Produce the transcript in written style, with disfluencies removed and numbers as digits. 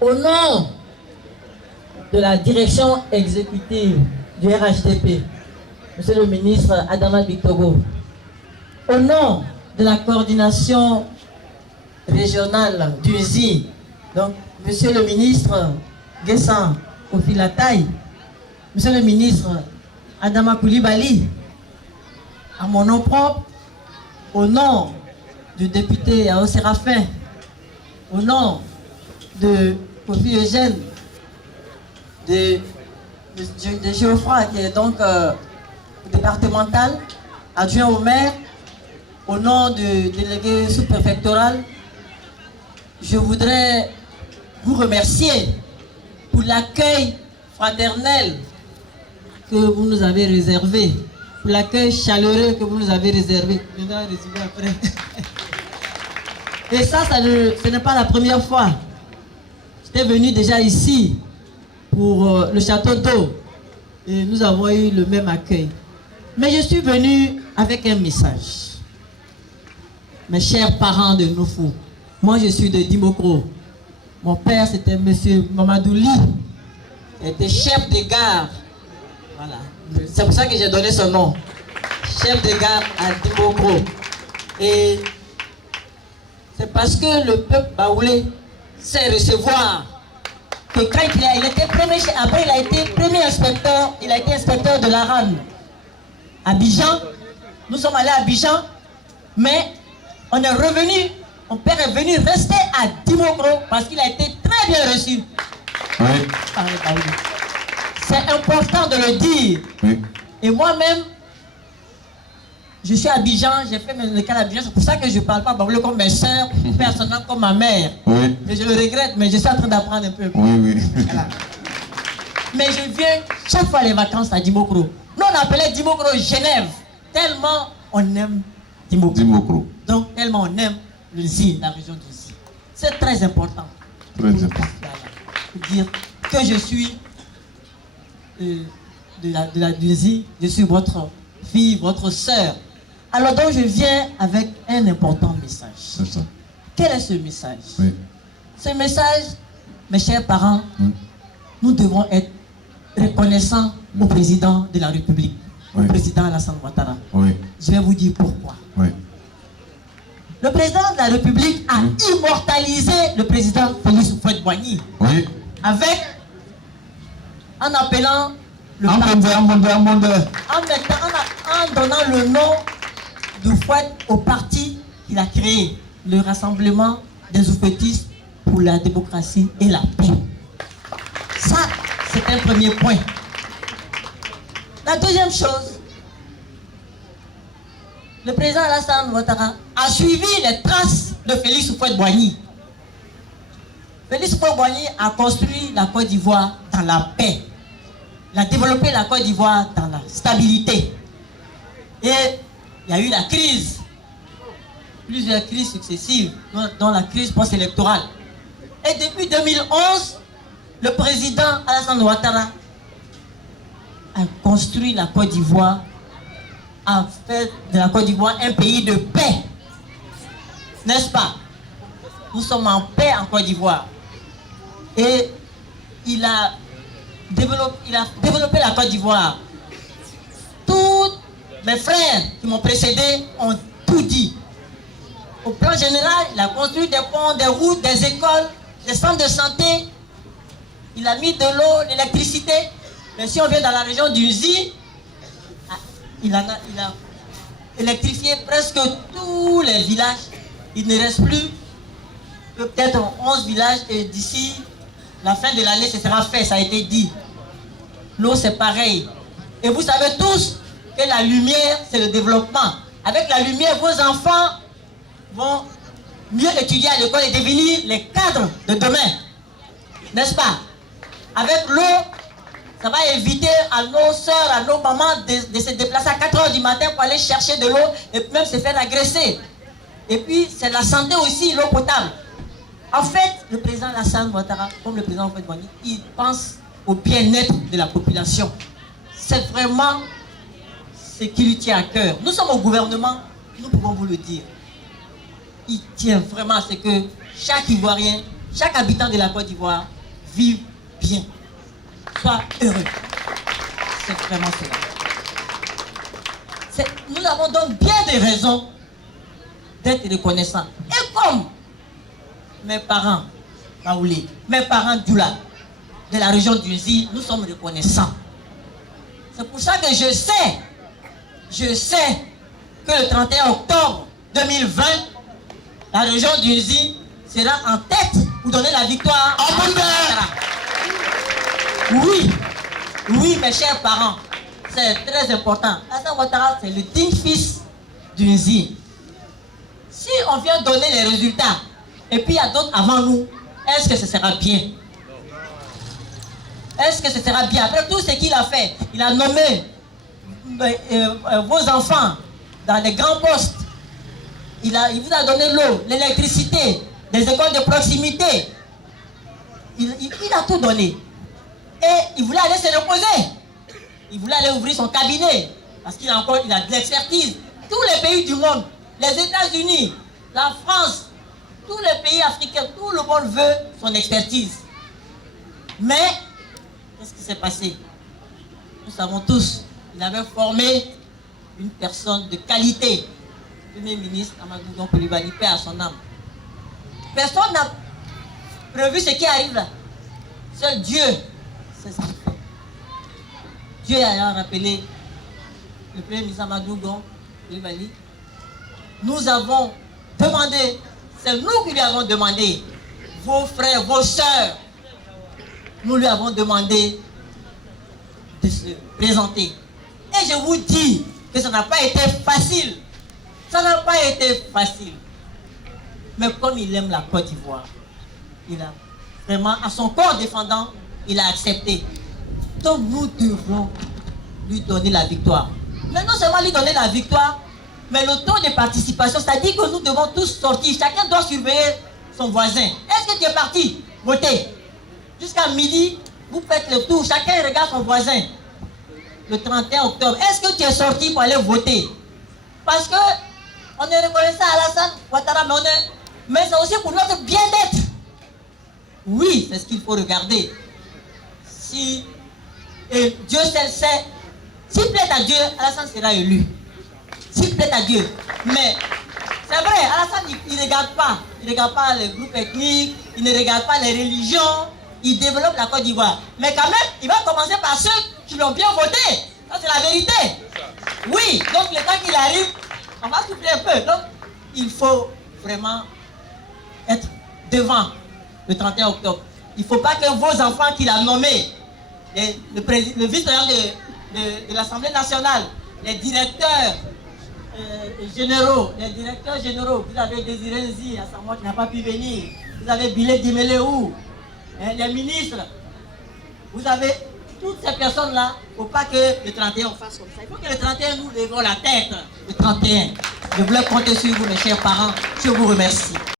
Au nom de la direction exécutive du RHDP, Monsieur le ministre Adama Bictogo, au nom de la coordination régionale du ZI, donc Monsieur le ministre Guessan Ofilatay, Monsieur le ministre Adama Koulibaly, à mon nom propre, au nom du député Ao Séraphin, au nom de Kofi Eugène, de Geoffroy, qui est donc départemental, adjoint au maire, au nom du délégué sous-préfectoral, je voudrais vous remercier pour l'accueil fraternel que vous nous avez réservé, pour l'accueil chaleureux que vous nous avez réservé. Je vais résumer après. Et ça, ce n'est pas la première fois. J'étais venu déjà ici pour le château d'eau et nous avons eu le même accueil. Mais je suis venu avec un message. Mes chers parents de Nofou, moi je suis de Dimokro. Mon père c'était monsieur Mamadou Li, il était chef de gare. Voilà. C'est pour ça que j'ai donné son nom. Chef de gare à Dimokro. Et c'est parce que le peuple baoulé sait recevoir que quand il était premier, après il a été premier inspecteur, il a été inspecteur de la RAN. Abidjan, nous sommes allés à Abidjan, mais on est revenu, mon père est venu rester à Dimokro parce qu'il a été très bien reçu. Oui. Par les Baoulés. C'est important de le dire. Oui. Et moi-même, je suis à Abidjan, j'ai fait le cas d'Abidjan, c'est pour ça que je ne parle pas baoulé comme mes soeurs, personnellement comme ma mère. Oui. Et je le regrette, mais je suis en train d'apprendre un peu. Oui, oui. Voilà. Mais je viens chaque fois les vacances à Dimokro. Nous on appelait Dimokro Genève, tellement on aime Dimokro. Donc tellement on aime le ZI, la région du ZI. C'est très important. Très important. Pour dire que je suis du ZI, je suis votre fille, votre sœur. Alors donc je viens avec un important message. C'est ça. Quel est ce message? Oui. Ce message, mes chers parents, nous devons être reconnaissants au président de la République, au président Alassane Ouattara. Oui. Je vais vous dire pourquoi. Oui. Le président de la République a immortalisé le président Félix Houphouët-Boigny. Oui. En appelant le en donnant le nom d'Houphouët au parti qu'il a créé, le Rassemblement des Oufouettistes pour la démocratie et la paix. Ça, c'est un premier point. La deuxième chose, le président Alassane Ouattara a suivi les traces de Félix Houphouët-Boigny. Félix Houphouët-Boigny a construit la Côte d'Ivoire dans la paix. Il a développé la Côte d'Ivoire dans la stabilité. Et il y a eu la crise, plusieurs crises successives, dont la crise post-électorale. Et depuis 2011, le président Alassane Ouattara a construit la Côte d'Ivoire, a fait de la Côte d'Ivoire un pays de paix. N'est-ce pas? Nous sommes en paix en Côte d'Ivoire. Et il a développé la Côte d'Ivoire. Tous mes frères qui m'ont précédé ont tout dit. Au plan général, il a construit des ponts, des routes, des écoles, des centres de santé. Il a mis de l'eau, l'électricité. Mais si on vient dans la région du ZI, il a électrifié presque tous les villages. Il ne reste plus que peut-être 11 villages et d'ici la fin de l'année, ce sera fait, ça a été dit. L'eau, c'est pareil. Et vous savez tous que la lumière, c'est le développement. Avec la lumière, vos enfants vont mieux étudier à l'école et devenir les cadres de demain. N'est-ce pas? Avec l'eau, ça va éviter à nos soeurs, à nos mamans de se déplacer à 4 h du matin pour aller chercher de l'eau et même se faire agresser. Et puis, c'est la santé aussi, l'eau potable. En fait, le président Alassane Ouattara, comme le président Houphouët-Boigny, il pense au bien-être de la population. C'est vraiment ce qui lui tient à cœur. Nous sommes au gouvernement, nous pouvons vous le dire. Il tient vraiment à ce que chaque Ivoirien chaque habitant de la Côte d'Ivoire vive bien, soit heureux. C'est vraiment cela. Nous avons donc bien des raisons d'être reconnaissants. Et comme mes parents, Maoulé, mes parents Doula, de la région d'Uzi, nous sommes reconnaissants. C'est pour ça que je sais que le 31 octobre 2020, la région d'Uzi sera en tête pour donner la victoire à Ouattara. Oui, mes chers parents, c'est très important. Alassane Ouattara, c'est le digne fils d'Uzi. Si on vient donner les résultats, et puis il y a d'autres avant nous, est-ce que ce sera bien? Est-ce que ce sera bien? Après tout ce qu'il a fait, il a nommé vos enfants dans les grands postes. Il vous a donné l'eau, l'électricité, des écoles de proximité. Il a tout donné. Et il voulait aller se reposer. Il voulait aller ouvrir son cabinet. Parce qu'il a de l'expertise. Tous les pays du monde, les États-Unis, la France, tous les pays africains, tout le monde veut son expertise. Mais, qu'est-ce qui s'est passé? Nous savons tous, il avait formé une personne de qualité. Le Premier ministre Amadou Coulibaly, paix à son âme. Personne n'a prévu ce qui arrive là. Seul Dieu sait ce qu'il fait. Dieu a rappelé le Premier ministre Amadou Coulibaly. Nous avons demandé, c'est nous qui lui avons demandé, vos frères, vos sœurs, nous lui avons demandé de se présenter. Et je vous dis que ça n'a pas été facile. Ça n'a pas été facile. Mais comme il aime la Côte d'Ivoire, il a vraiment, à son corps défendant, il a accepté. Donc nous devons lui donner la victoire. Mais non seulement lui donner la victoire, mais le taux de participation, c'est-à-dire que nous devons tous sortir. Chacun doit surveiller son voisin. Est-ce que tu es parti voter? Jusqu'à midi, vous faites le tour. Chacun regarde son voisin. Le 31 octobre, est-ce que tu es sorti pour aller voter? Parce que on est reconnaissant à Alassane Ouattara, mais c'est aussi pour notre bien-être. Oui, c'est ce qu'il faut regarder. Si Dieu seul sait, s'il plaît à Dieu, Alassane sera élu. S'il plaît à Dieu. Mais c'est vrai, Alassane, il ne regarde pas. Il ne regarde pas les groupes ethniques, il ne regarde pas les religions. Il développe la Côte d'Ivoire. Mais quand même, il va commencer par ceux qui l'ont bien voté. Ça, c'est la vérité. Oui, donc le temps qu'il arrive, on va souffler un peu. Donc, il faut vraiment être devant le 31 octobre. Il ne faut pas que vos enfants qu'il a nommés, le vice-président de l'Assemblée nationale, les directeurs généraux, vous avez Désiré Nzi, à Samoa qui n'a pas pu venir, vous avez Bilé Diméléou, les ministres, vous avez toutes ces personnes-là, il ne faut pas que le 31 on fasse comme ça. Il faut que le 31 nous levons la tête. Le 31. Je voulais compter sur vous, mes chers parents. Je vous remercie.